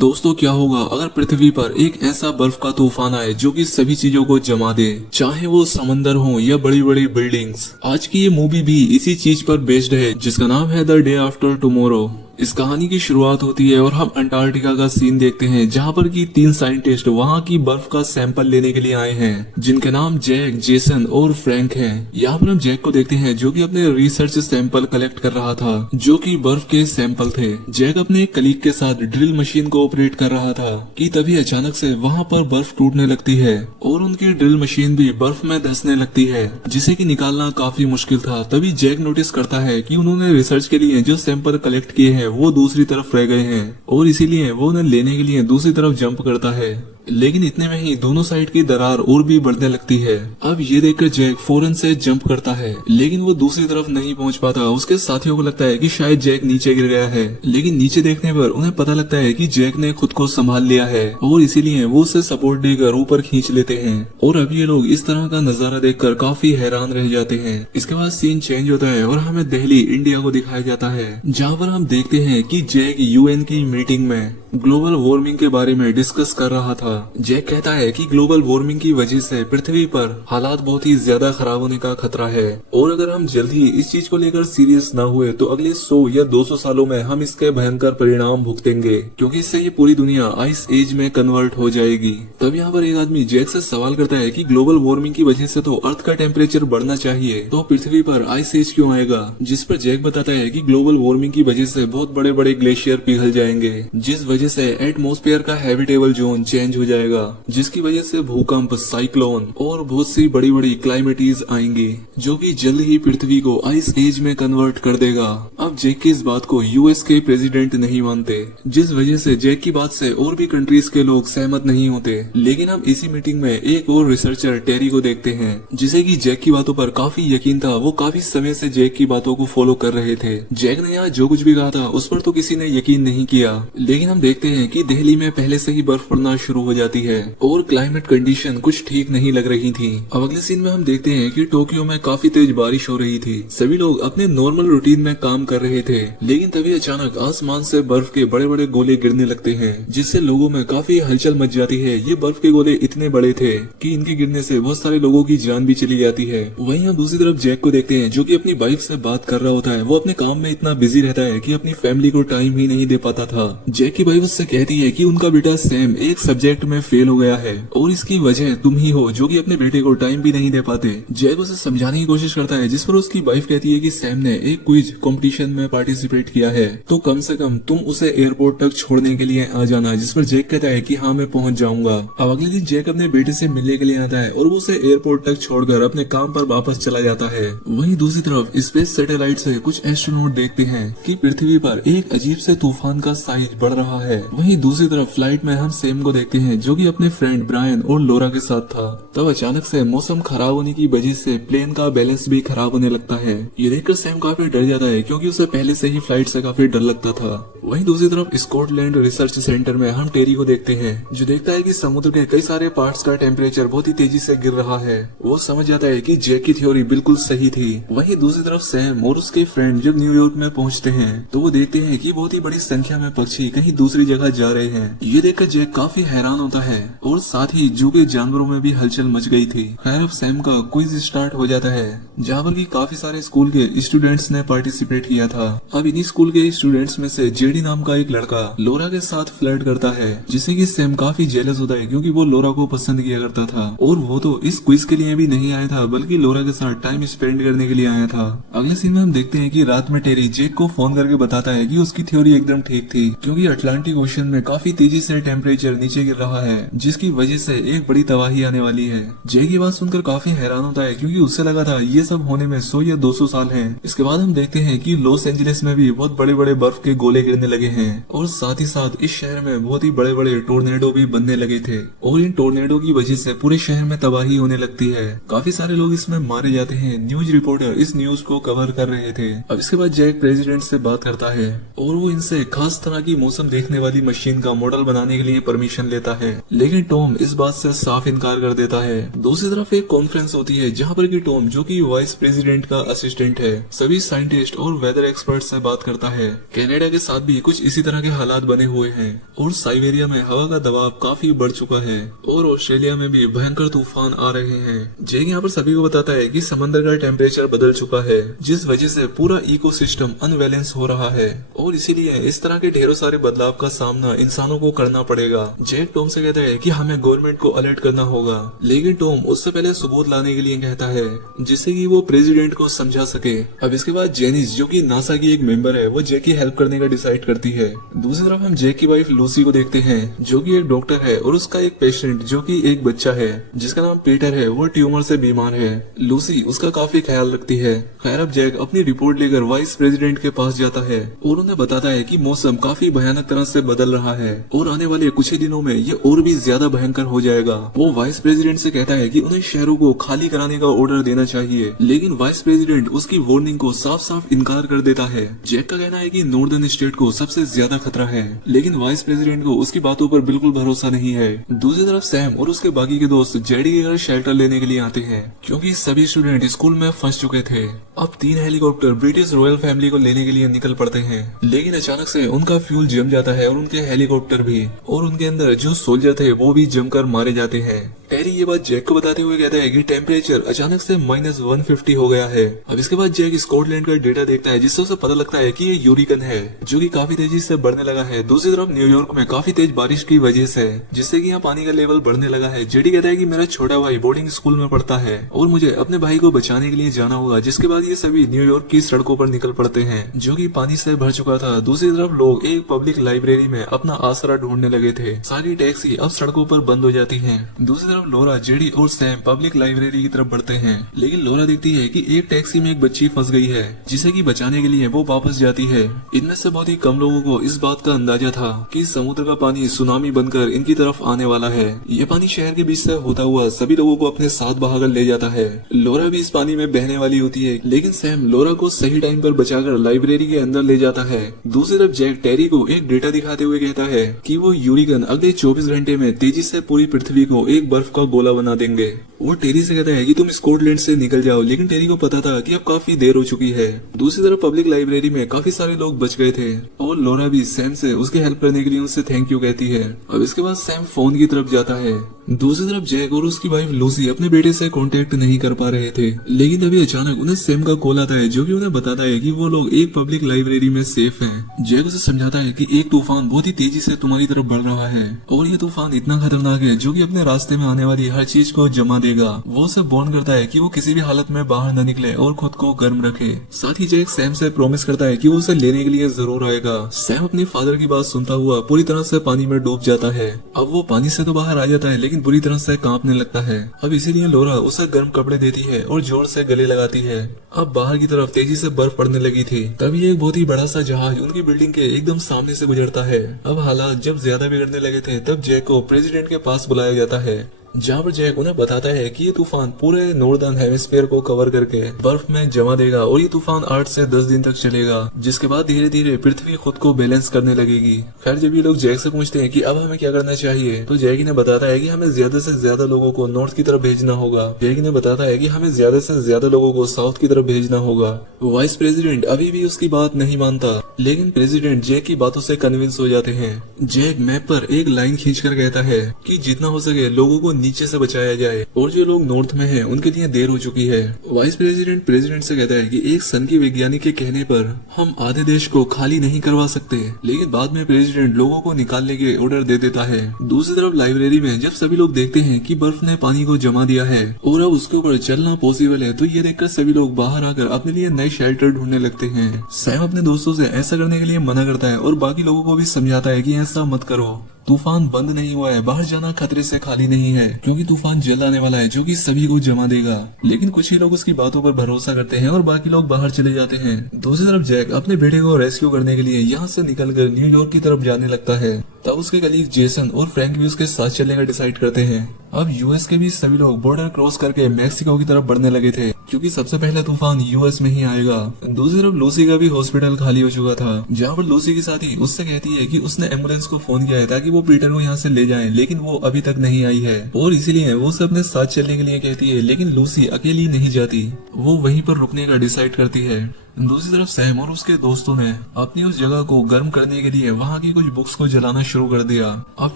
दोस्तों, क्या होगा अगर पृथ्वी पर एक ऐसा बर्फ का तूफान आए जो कि सभी चीजों को जमा दे, चाहे वो समंदर हो या बड़ी बड़ी बिल्डिंग्स। आज की ये मूवी भी इसी चीज पर बेस्ड है जिसका नाम है द डे आफ्टर टुमारो। इस कहानी की शुरुआत होती है और हम अंटार्कटिका का सीन देखते हैं जहां पर कि 3 साइंटिस्ट वहां की बर्फ का सैंपल लेने के लिए आए हैं जिनके नाम जैक, जेसन और फ्रैंक हैं। यहाँ पर हम जैक को देखते हैं जो कि अपने रिसर्च सैंपल कलेक्ट कर रहा था जो कि बर्फ के सैंपल थे। जैक अपने एक कलीग के साथ ड्रिल मशीन को ऑपरेट कर रहा था कि तभी अचानक से वहां पर बर्फ टूटने लगती है और उनकी ड्रिल मशीन भी बर्फ में धंसने लगती है जिसे कि निकालना काफी मुश्किल था। तभी जैक नोटिस करता है कि उन्होंने रिसर्च के लिए जो सैंपल कलेक्ट किए हैं वो दूसरी तरफ रह गए हैं और इसीलिए वो उन्हें लेने के लिए दूसरी तरफ जंप करता है। लेकिन इतने में ही दोनों साइड की दरार और भी बढ़ने लगती है। अब ये देखकर जैक फौरन से जंप करता है लेकिन वो दूसरी तरफ नहीं पहुंच पाता। उसके साथियों को लगता है कि शायद जैक नीचे गिर गया है, लेकिन नीचे देखने पर उन्हें पता लगता है कि जैक ने खुद को संभाल लिया है और इसीलिए वो उसे सपोर्ट देकर ऊपर खींच लेते हैं। और अब ये लोग इस तरह का नजारा देखकर काफी हैरान रह जाते हैं। इसके बाद सीन चेंज होता है और हमें दिल्ली, इंडिया को दिखाया जाता है जहाँ पर हम देखते हैं कि जैक यूएन की मीटिंग में ग्लोबल वार्मिंग के बारे में डिस्कस कर रहा था। जैक कहता है कि ग्लोबल वार्मिंग की वजह से पृथ्वी पर हालात बहुत ही ज्यादा खराब होने का खतरा है और अगर हम जल्द ही इस चीज को लेकर सीरियस ना हुए तो अगले 100 या 200 सालों में हम इसके भयंकर परिणाम भुगतेंगे, क्योंकि इससे ये पूरी दुनिया आइस एज में कन्वर्ट हो जाएगी। तब यहाँ पर एक आदमी जैक से सवाल करता है कि ग्लोबल वार्मिंग की वजह से तो अर्थ का टेम्परेचर बढ़ना चाहिए, तो पृथ्वी पर आइस एज क्यों आएगा? जिस पर जैक बताता है कि ग्लोबल वार्मिंग की वजह से बहुत बड़े बड़े ग्लेशियर पिघल जाएंगे जिस वजह से एटमॉस्फेयर का हैबिटेबल जोन चेंज हो जाएगा, जिसकी वजह से भूकंप, साइक्लोन और बहुत सी बड़ी बड़ी क्लाइमेटीज आएंगी जो कि जल्द ही पृथ्वी को आइस एज में कन्वर्ट कर देगा। अब जैक की इस बात को यूएस के प्रेसिडेंट नहीं मानते जिस वजह से जैक की बात से और भी कंट्रीज के लोग सहमत नहीं होते। लेकिन हम इसी मीटिंग में एक और रिसर्चर टेरी को देखते हैं जिसे की जैक की बातों पर काफी यकीन था। वो काफी समय से जैक की बातों को फॉलो कर रहे थे। जैक ने यहाँ जो कुछ भी कहा था उस पर तो किसी ने यकीन नहीं किया, लेकिन हम देखते हैं कि दिल्ली में पहले से ही बर्फ पड़ना शुरू हो जाती है और क्लाइमेट कंडीशन कुछ ठीक नहीं लग रही थी। अब अगले सीन में हम देखते हैं कि टोक्यो में काफी तेज बारिश हो रही थी। सभी लोग अपने नॉर्मल रूटीन में काम कर रहे थे, लेकिन तभी अचानक आसमान से बर्फ के बड़े बड़े गोले गिरने लगते हैं जिससे लोगों में काफी हलचल मच जाती है। ये बर्फ के गोले इतने बड़े थे कि इनके गिरने से बहुत सारे लोगों की जान भी चली जाती है। वहीं हम दूसरी तरफ जैक को देखते हैं जो कि अपनी वाइफ से बात कर रहा होता है। वो अपने काम में इतना बिजी रहता है कि अपनी फैमिली को टाइम ही नहीं दे पाता था। जैक की वाइफ उससे कहती है कि उनका बेटा सैम एक सब्जेक्ट में फेल हो गया है और इसकी वजह तुम ही हो जो कि अपने बेटे को टाइम भी नहीं दे पाते। जैक उसे समझाने की कोशिश करता है जिस पर उसकी वाइफ कहती है कि सैम ने एक क्विज कंपटीशन में पार्टिसिपेट किया है तो कम से कम तुम उसे एयरपोर्ट तक छोड़ने के लिए आ जाना। जिस पर जैक कहता है कि हाँ, मैं पहुंच जाऊंगा। अब अगले दिन जैक अपने बेटे से मिलने के लिए आता है और वो उसे एयरपोर्ट तक छोड़कर अपने काम पर वापस चला जाता है। वहीं दूसरी तरफ स्पेस सैटेलाइट से कुछ एस्ट्रोनॉट देखते हैं कि पृथ्वी पर एक अजीब से तूफान का साइज बढ़ रहा है। वहीं दूसरी तरफ फ्लाइट में हम सैम को देखते हैं जो कि अपने फ्रेंड ब्रायन और लोरा के साथ था। तब अचानक से मौसम खराब होने की वजह से प्लेन का बैलेंस भी खराब होने लगता है। ये देखकर सैम काफी डर जाता है क्योंकि उसे पहले से ही फ्लाइट से काफी डर लगता था। वहीं दूसरी तरफ स्कॉटलैंड रिसर्च सेंटर में हम टेरी को देखते हैं जो देखता है कि समुद्र के कई सारे पार्ट्स का टेम्परेचर बहुत ही तेजी से गिर रहा है। वो समझ जाता है कि जैक की थ्योरी बिल्कुल सही थी। वहीं दूसरी तरफ सैम और उसके फ्रेंड जब न्यूयॉर्क में पहुंचते हैं तो वो देखते हैं कि बहुत ही बड़ी संख्या में पक्षी कहीं दूसरी जगह जा रहे हैं। ये देखकर जैक काफी हैरान होता है और साथ ही जू के जानवरों में भी हलचल मच गई थी। खैर अब सैम का क्विज स्टार्ट हो जाता है जहाँ पर काफी सारे स्कूल के स्टूडेंट्स ने पार्टिसिपेट किया था। अब इन्हीं स्कूल के स्टूडेंट्स में से जेडी नाम का एक लड़का लोरा के साथ फ्लर्ट करता है जिससे कि सैम काफी जेलस होता है क्योंकि वो लोरा को पसंद किया करता था और वो तो इस क्विज के लिए भी नहीं आया था बल्कि लोरा के साथ टाइम स्पेंड करने के लिए आया था। अगले सीन में हम देखते हैं कि रात में टेरी जैक को फोन करके बताता है कि उसकी थ्योरी एकदम ठीक थी क्योंकि अटलांटिक ओशन में काफी तेजी से टेम्परेचर नीचे गिर रहा है जिसकी वजह से एक बड़ी तबाही आने वाली है। जैक की बात सुनकर काफी हैरान होता है क्योंकि उसे लगा था ये सब होने में 100 या 200 साल हैं। इसके बाद हम देखते हैं कि लॉस एंजलिस में भी बहुत बड़े बड़े बर्फ के गोले गिरने लगे हैं और साथ ही साथ इस शहर में बहुत ही बड़े बड़े टोर्नेडो भी बनने लगे थे और इन टोर्नेडो की वजह से पूरे शहर में तबाही होने लगती है। काफी सारे लोग इसमें मारे जाते हैं। न्यूज रिपोर्टर इस न्यूज को कवर कर रहे थे। अब इसके बाद जैक प्रेसिडेंट से बात करता है और वो इनसे खास तरह की मौसम देखने रखने वाली मशीन का मॉडल बनाने के लिए परमिशन लेता है, लेकिन टॉम इस बात से साफ इनकार कर देता है। दूसरी तरफ एक कॉन्फ्रेंस होती है जहाँ पर कि टॉम, जो कि वाइस प्रेसिडेंट का असिस्टेंट है, सभी साइंटिस्ट और वेदर एक्सपर्ट से बात करता है। कनाडा के साथ भी कुछ इसी तरह के हालात बने हुए हैं और साइबेरिया में हवा का दबाव काफी बढ़ चुका है और ऑस्ट्रेलिया में भी भयंकर तूफान आ रहे हैं। जैक यहाँ पर सभी को बताता है कि समंदर का टेम्परेचर बदल चुका है, जिस वजह से पूरा इकोसिस्टम अनबैलेंस हो रहा है और इसीलिए इस तरह के ढेरों सारे बदलाव का सामना इंसानों को करना पड़ेगा। जैक टॉम से कहता है कि हमें गवर्नमेंट को अलर्ट करना होगा, लेकिन टॉम उससे पहले सबूत लाने के लिए कहता है जिससे कि वो प्रेसिडेंट को समझा सके। अब इसके बाद जेनिस, जो कि नासा की एक मेंबर है, वो जैक की हेल्प करने का डिसाइड करती है। दूसरी तरफ हम जैक की वाइफ लूसी को देखते हैं, जो कि एक डॉक्टर है और उसका एक पेशेंट, जो कि एक बच्चा है जिसका नाम पीटर है, वो ट्यूमर से बीमार है। लूसी उसका काफी ख्याल रखती है। खैर अब जैक अपनी रिपोर्ट लेकर वाइस प्रेसिडेंट के पास जाता है और उन्हें बताता है कि मौसम काफी भयानक तरह से बदल रहा है और आने वाले कुछ ही दिनों में ये और भी ज्यादा भयंकर हो जाएगा। वो वाइस प्रेसिडेंट से कहता है कि उन्हें शहरों को खाली कराने का ऑर्डर देना चाहिए, लेकिन वाइस प्रेसिडेंट उसकी वार्निंग को साफ साफ इनकार कर देता है। जैक का कहना है कि नॉर्दर्न स्टेट को सबसे ज्यादा खतरा है, लेकिन वाइस प्रेसिडेंट को उसकी बातों पर बिल्कुल भरोसा नहीं है। दूसरी तरफ सैम और उसके बाकी के दोस्त जेडी के घर शेल्टर लेने के लिए आते हैं, क्योंकि सभी स्टूडेंट स्कूल में फंस चुके थे। अब 3 हेलीकॉप्टर ब्रिटिश रॉयल फैमिली को लेने के लिए निकल पड़ते हैं, लेकिन अचानक से उनका फ्यूल जम जाता है और उनके हेलीकॉप्टर भी, और उनके अंदर जो सोल्जर थे वो भी जमकर मारे जाते हैं। टेरी ये बात जैक को बताते हुए कहता है कि टेम्परेचर अचानक से -150 हो गया है। अब इसके बाद जैक स्कॉटलैंड का डेटा देखता है, जिससे उसे पता लगता है कि ये यूरिकन है, जो कि काफी तेजी से बढ़ने लगा है। दूसरी तरफ न्यूयॉर्क में काफी तेज बारिश की वजह से, जिससे कि यहाँ पानी का लेवल बढ़ने लगा है। जेडी कहता है कि मेरा छोटा भाई बोर्डिंग स्कूल में पढ़ता है और मुझे अपने भाई को बचाने के लिए जाना होगा। जिसके बाद ये सभी न्यूयॉर्क की सड़कों पर निकल पड़ते हैं, जो कि पानी से भर चुका था। दूसरी तरफ लोग एक पब्लिक लाइब्रेरी में अपना आसरा ढूंढने लगे थे। सारी टैक्सी अब सड़कों पर बंद हो जाती है। दूसरी तरफ लोरा, जेडी और सैम पब्लिक लाइब्रेरी की तरफ बढ़ते हैं, लेकिन लोरा देखती है कि एक टैक्सी में एक बच्ची फंस गई है, जिसे कि बचाने के लिए वो वापस जाती है। इनमें से बहुत ही कम लोगों को इस बात का अंदाजा था कि समुद्र का पानी सुनामी बनकर इनकी तरफ आने वाला है। ये पानी शहर के बीच से होता हुआ सभी लोगों को अपने साथ बहाकर ले जाता है। लोरा भी इस पानी में बहने वाली होती है, लेकिन सैम लोरा को सही टाइम पर बचाकर लाइब्रेरी के अंदर ले जाता है। दूसरी तरफ जैक टेरी को एक डेटा दिखाते हुए कहता है कि वो यूरिकन अगले 24 घंटे में तेजी से पूरी पृथ्वी को एक बर्फ का गोला बना देंगे। वो टेरी से कहता है कि तुम स्कॉटलैंड से निकल जाओ, लेकिन टेरी को पता था कि अब काफी देर हो चुकी है। दूसरी तरफ पब्लिक लाइब्रेरी में काफी सारे लोग बच गए थे और लोरा भी सैम से उसकी हेल्प करने के लिए उससे थैंक यू कहती है। अब इसके बाद सैम फोन की तरफ जाता है। दूसरी तरफ जैक और उसकी वाइफ लूसी अपने बेटे से कांटेक्ट नहीं कर पा रहे थे, लेकिन तभी अचानक उन्हें सैम का कॉल आता है, जो कि उन्हें बताता है कि वो लोग एक पब्लिक लाइब्रेरी में सेफ हैं। जैक उसे समझाता है कि एक तूफान बहुत ही तेजी से तुम्हारी तरफ बढ़ रहा है और ये तूफान इतना खतरनाक है जो कि अपने रास्ते में आने वाली हर चीज को जमा देगा। वो उसे वार्न करता है कि वो किसी भी हालत में बाहर न निकले और खुद को गर्म रखे। साथ ही जैक सैम से प्रॉमिस करता है कि वो उसे लेने के लिए जरूर आएगा। सैम अपने फादर की बात सुनता हुआ पूरी तरह से पानी में डूब जाता है। अब वो पानी से तो बाहर आ जाता है, लेकिन बुरी तरह से कांपने लगता है। अब इसीलिए लोरा उसे गर्म कपड़े देती है और जोर से गले लगाती है। अब बाहर की तरफ तेजी से बर्फ पड़ने लगी थी। तभी एक बहुत ही बड़ा सा जहाज उनकी बिल्डिंग के एकदम सामने से गुजरता है। अब हालात जब ज्यादा बिगड़ने लगे थे, तब जैक को प्रेसिडेंट के पास बुलाया जाता है, जहाँ पर जैक उन्हें बताता है कि ये तूफान पूरे नॉर्दर्न हेमिस्फीयर को कवर करके बर्फ में जमा देगा और ये तूफान 8 से 10 दिन तक चलेगा, जिसके बाद धीरे धीरे पृथ्वी खुद को बैलेंस करने लगेगी। खैर जब ये लोग जैक से पूछते हैं कि अब हमें क्या करना चाहिए, तो जैक इन्हें बताता है कि हमें ज्यादा से ज्यादा लोगों को नॉर्थ की तरफ भेजना होगा। जैक इन्हें बताता है कि हमें ज्यादा से ज्यादा लोगों को साउथ की तरफ भेजना होगा। वाइस प्रेसिडेंट अभी भी उसकी बात नहीं मानता, लेकिन प्रेसिडेंट जैक की बातों से कन्विंस हो जाते हैं। जैक मैप पर एक लाइन खींचकर कहता है कि जितना हो सके लोगों को नीचे से बचाया जाए और जो लोग नॉर्थ में हैं उनके लिए देर हो चुकी है। वाइस प्रेसिडेंट से कहता है कि एक सन की वैज्ञानिक के कहने पर हम आधे देश को खाली नहीं करवा सकते, लेकिन बाद में प्रेसिडेंट लोगों को निकालने के ऑर्डर दे देता है। दूसरी तरफ लाइब्रेरी में जब सभी लोग देखते हैं कि बर्फ ने पानी को जमा दिया है और अब उसके ऊपर चलना पॉसिबल है, तो ये देखकर सभी लोग बाहर आकर अपने लिए नए शेल्टर ढूंढने लगते हैं। सैम अपने दोस्तों से ऐसा करने के लिए मना करता है और बाकी लोगों को भी समझाता है कि ऐसा मत करो। तूफान बंद नहीं हुआ है, बाहर जाना खतरे से खाली नहीं है, क्योंकि तूफान जल्द आने वाला है जो कि सभी को जमा देगा। लेकिन कुछ ही लोग उसकी बातों पर भरोसा करते हैं और बाकी लोग बाहर चले जाते हैं। दूसरी तरफ जैक अपने बेटे को रेस्क्यू करने के लिए यहाँ से निकलकर न्यूयॉर्क की तरफ जाने लगता है। तब उसके कलीग जेसन और फ्रैंक भी उसके साथ चलने का डिसाइड करते हैं। अब यूएस के भी सभी लोग बॉर्डर क्रॉस करके मैक्सिको की तरफ बढ़ने लगे थे। क्योंकि सबसे पहला तूफान यूएस में ही आएगा। दूसरी तरफ लूसी का भी हॉस्पिटल खाली हो चुका था, जहाँ पर लूसी की साथी उससे कहती है कि उसने एम्बुलेंस को फोन किया है ताकि वो पीटर को यहाँ से ले जाए, लेकिन वो अभी तक नहीं आई है और इसीलिए वो उसे अपने साथ चलने के लिए कहती है। लेकिन लूसी अकेली नहीं जाती, वो वहीं पर रुकने का डिसाइड करती है। दूसरी तरफ सैम और उसके दोस्तों ने अपनी उस जगह को गर्म करने के लिए वहाँ की कुछ बुक्स को जलाना शुरू कर दिया। अब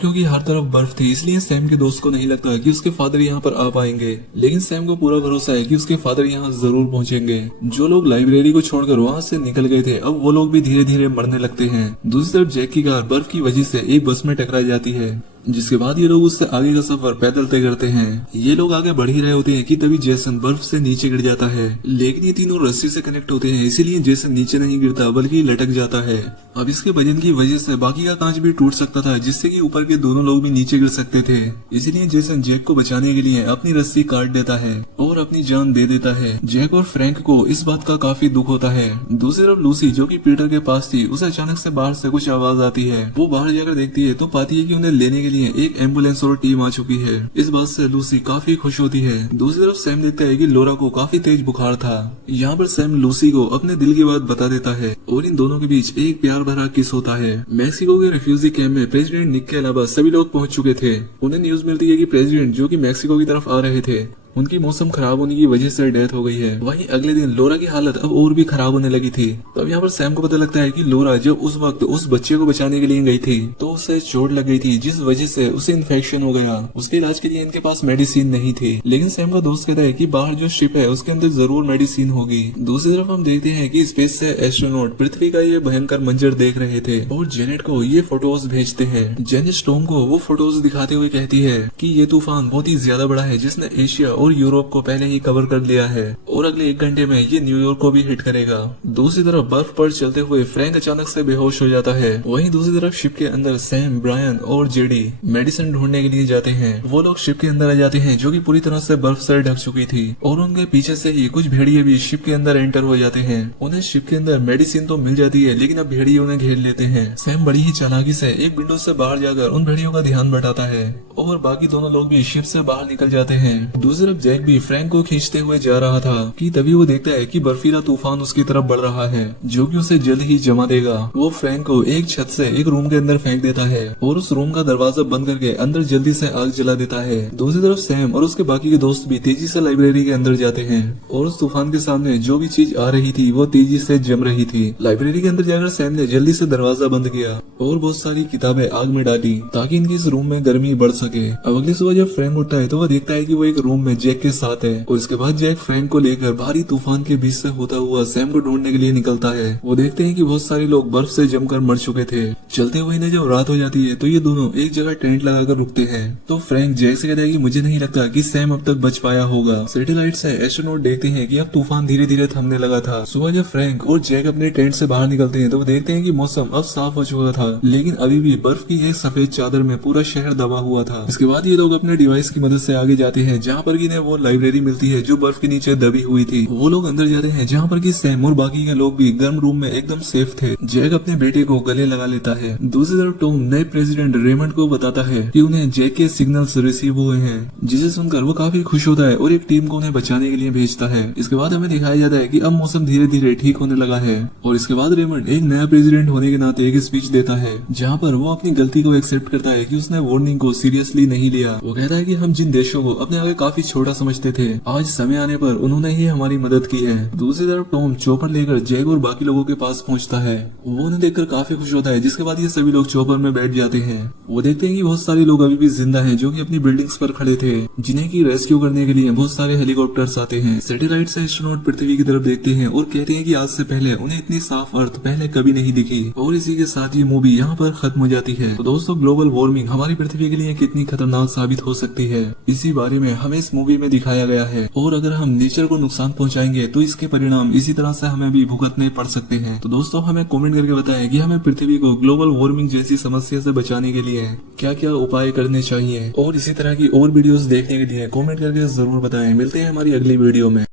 क्योंकि हर तरफ बर्फ थी, इसलिए सैम के दोस्त को नहीं लगता कि उसके फादर यहाँ पर आ पाएंगे, लेकिन सैम को पूरा भरोसा है कि उसके फादर यहाँ जरूर पहुँचेंगे। जो लोग लाइब्रेरी को छोड़कर वहाँ से निकल गए थे, अब वो लोग भी धीरे धीरे मरने लगते हैं। दूसरी तरफ जैक की कार बर्फ की वजह से एक बस में टकरा जाती है, जिसके बाद ये लोग उससे आगे का सफर पैदल तय करते हैं। ये लोग आगे बढ़ ही रहे होते हैं कि तभी जेसन बर्फ से नीचे गिर जाता है, लेकिन ये तीनों रस्सी से कनेक्ट होते हैं, इसीलिए जेसन नीचे नहीं गिरता बल्कि लटक जाता है। अब इसके वजन की वजह से बाकी का कांच भी टूट सकता था, जिससे कि ऊपर के दोनों लोग भी नीचे गिर सकते थे। इसीलिए जेसन जैक को बचाने के लिए अपनी रस्सी काट देता है और अपनी जान दे देता है। जैक और फ्रैंक को इस बात का काफी दुख होता है। दूसरी तरफ लूसी जो कि पीटर के पास थी, उसे अचानक से बाहर से कुछ आवाज आती है। वो बाहर जाकर देखती है तो पाती है कि उन्हें लेने के लिए एक एम्बुलेंस और टीम आ चुकी है। इस बात से लूसी काफी खुश होती है। दूसरी तरफ सैम देखता है कि लोरा को काफी तेज बुखार था। यहाँ पर सैम लूसी को अपने दिल की बात बता देता है और इन दोनों के बीच एक प्यार भरा किस होता है। मैक्सिको के रिफ्यूजी कैंप में प्रेसिडेंट निक के अलावा सभी लोग पहुंच चुके थे। उन्हें न्यूज मिलती है कि प्रेसिडेंट जो कि मैक्सिको की तरफ आ रहे थे, उनकी मौसम खराब होने की वजह से डेथ हो गई है। वहीं अगले दिन लोरा की हालत अब और भी खराब होने लगी थी। तब यहाँ पर सैम को पता लगता है कि लोरा जब उस वक्त उस बच्चे को बचाने के लिए गई थी तो उसे चोट लग गई थी, जिस वजह से उसे इन्फेक्शन हो गया। उसके इलाज के लिए इनके पास मेडिसिन नहीं थी, लेकिन सैम का दोस्त कहता है कि बाहर जो शिप है उसके अंदर जरूर मेडिसिन होगी। दूसरी तरफ हम देखते हैं कि स्पेस से एस्ट्रोनॉट पृथ्वी का ये भयंकर मंजर देख रहे थे और जेनेट को ये फोटोज भेजते हैं। जेनेट स्टॉर्म को वो फोटोज दिखाते हुए कहती है कि ये तूफान बहुत ही ज्यादा बड़ा है, जिसने एशिया और यूरोप को ही कवर कर लिया है और अगले 1 घंटे में ये न्यूयॉर्क को भी हिट करेगा। दूसरी तरफ बर्फ पर चलते हुए फ्रैंक अचानक से बेहोश हो जाता है। वहीं दूसरी तरफ शिप के अंदर सैम, ब्रायन और जेडी मेडिसिन ढूंढने के लिए जाते हैं। वो लोग शिप के अंदर आ जाते हैं जो कि पूरी तरह से बर्फ से ढक चुकी थी और उनके पीछे से ही कुछ भेड़िए भी शिप के अंदर एंटर हो जाते हैं। उन्हें शिप के अंदर मेडिसिन तो मिल जाती है, लेकिन अब भेड़िए उन्हें घेर लेते हैं। सैम बड़ी ही चालाकी से एक विंडो से बाहर जाकर उन भेड़ियों का ध्यान बटाता है और बाकी दोनों लोग भी शिप से बाहर निकल जाते हैं। दूसरी तरफ जैक भी फ्रैंक को खींचते हुए जा रहा था कि तभी वो देखता है कि बर्फीला तूफान उसकी तरफ बढ़ रहा है, जो कि उसे जल्द ही जमा देगा। वो फ्रैंक को एक छत से एक रूम के अंदर फेंक देता है और उस रूम का दरवाजा बंद करके अंदर जल्दी से आग जला देता है। दूसरी तरफ सैम और उसके बाकी के दोस्त भी तेजी से लाइब्रेरी के अंदर जाते हैं और उस तूफान के सामने जो भी चीज आ रही थी वो तेजी से जम रही थी। लाइब्रेरी के अंदर जाकर सैम ने जल्दी से दरवाजा बंद किया और बहुत सारी किताबें आग में डाली ताकि इनकी इस रूम में गर्मी बढ़ सके। अब अगली सुबह जब फ्रैंक उठता है तो वह देखता है कि वो एक रूम में जैक के साथ है और इसके बाद जैक फ्रैंक को लेकर भारी तूफान के बीच से होता हुआ सैम को ढूंढने के लिए निकलता है। वो देखते हैं कि बहुत सारे लोग बर्फ से जमकर मर चुके थे। चलते हुए इन्हें जब रात हो जाती है तो ये दोनों एक जगह टेंट लगाकर रुकते हैं। तो फ्रैंक जैक से कहता है कि मुझे नहीं लगता कि सैम अब तक बच पाया होगा। सैटेलाइट से एस्ट्रोनॉट देखते हैं कि अब तूफान धीरे धीरे थमने लगा था। सुबह जब फ्रैंक और जैक अपने टेंट से बाहर निकलते हैं तो वो देखते हैं कि मौसम अब साफ हो चुका था, लेकिन अभी भी बर्फ की एक सफेद चादर में पूरा शहर दबा हुआ था। इसके बाद ये लोग अपने डिवाइस की मदद से आगे जाते हैं, जहाँ पर इन्हें वो लाइब्रेरी मिलती है जो बर्फ के नीचे दबी हुई थी। वो लोग अंदर जाते हैं जहाँ पर कि सैम और बाकी के लोग भी गर्म रूम में एकदम सेफ थे। जैक अपने बेटे को गले लगा लेता है। दूसरी तरफ टॉम नए प्रेसिडेंट रेमंड को बताता है कि उन्हें जैक के सिग्नल्स रिसीव हुए हैं, जिसे सुनकर वो काफी खुश होता है और एक टीम को उन्हें बचाने के लिए भेजता है। इसके बाद हमें दिखाया जाता है कि अब मौसम धीरे धीरे ठीक होने लगा है और इसके बाद रेमंड एक नया प्रेसिडेंट होने के नाते एक स्पीच देता है, जहाँ पर वो अपनी गलती को एक्सेप्ट करता है कि उसने वार्निंग को सीरियसली नहीं लिया। वो कहता है कि हम जिन देशों को अपने आगे काफी छोटा समझते थे, आज समय आने पर उन्होंने ही हमारी मदद की है। दूसरी तरफ टॉम चॉपर लेकर जैक और बाकी लोगों के पास पहुंचता है। वो उन्हें देखकर काफी खुश होता है, जिसके बाद ये सभी लोग चॉपर में बैठ जाते हैं। वो देखते हैं कि बहुत सारे लोग अभी भी जिंदा हैं जो कि अपनी बिल्डिंग्स पर खड़े थे, जिन्हें की रेस्क्यू करने के लिए बहुत सारे हेलीकॉप्टर्स आते हैं। सैटेलाइट से एस्ट्रोनॉट पृथ्वी की तरफ देखते हैं और कहते हैं कि आज से पहले उन्हें इतनी साफ अर्थ पहले कभी नहीं दिखी। और इसी के साथ ये मूवी यहाँ पर खत्म हो जाती है। तो दोस्तों, ग्लोबल वार्मिंग हमारी पृथ्वी के लिए कितनी खतरनाक साबित हो सकती है, इसी बारे में हमें इस मूवी में दिखाया गया है। और अगर हम नेचर को नुकसान पहुंचाएंगे तो इसके परिणाम इसी तरह से हमें भी भुगतने पड़ सकते हैं। तो दोस्तों, हमें कमेंट करके बताएं कि हमें पृथ्वी को ग्लोबल वार्मिंग जैसी समस्या से बचाने के लिए क्या क्या उपाय करने चाहिए, और इसी तरह की और वीडियोस देखने के लिए कमेंट करके जरूर बताएं। मिलते हैं हमारी अगली वीडियो में।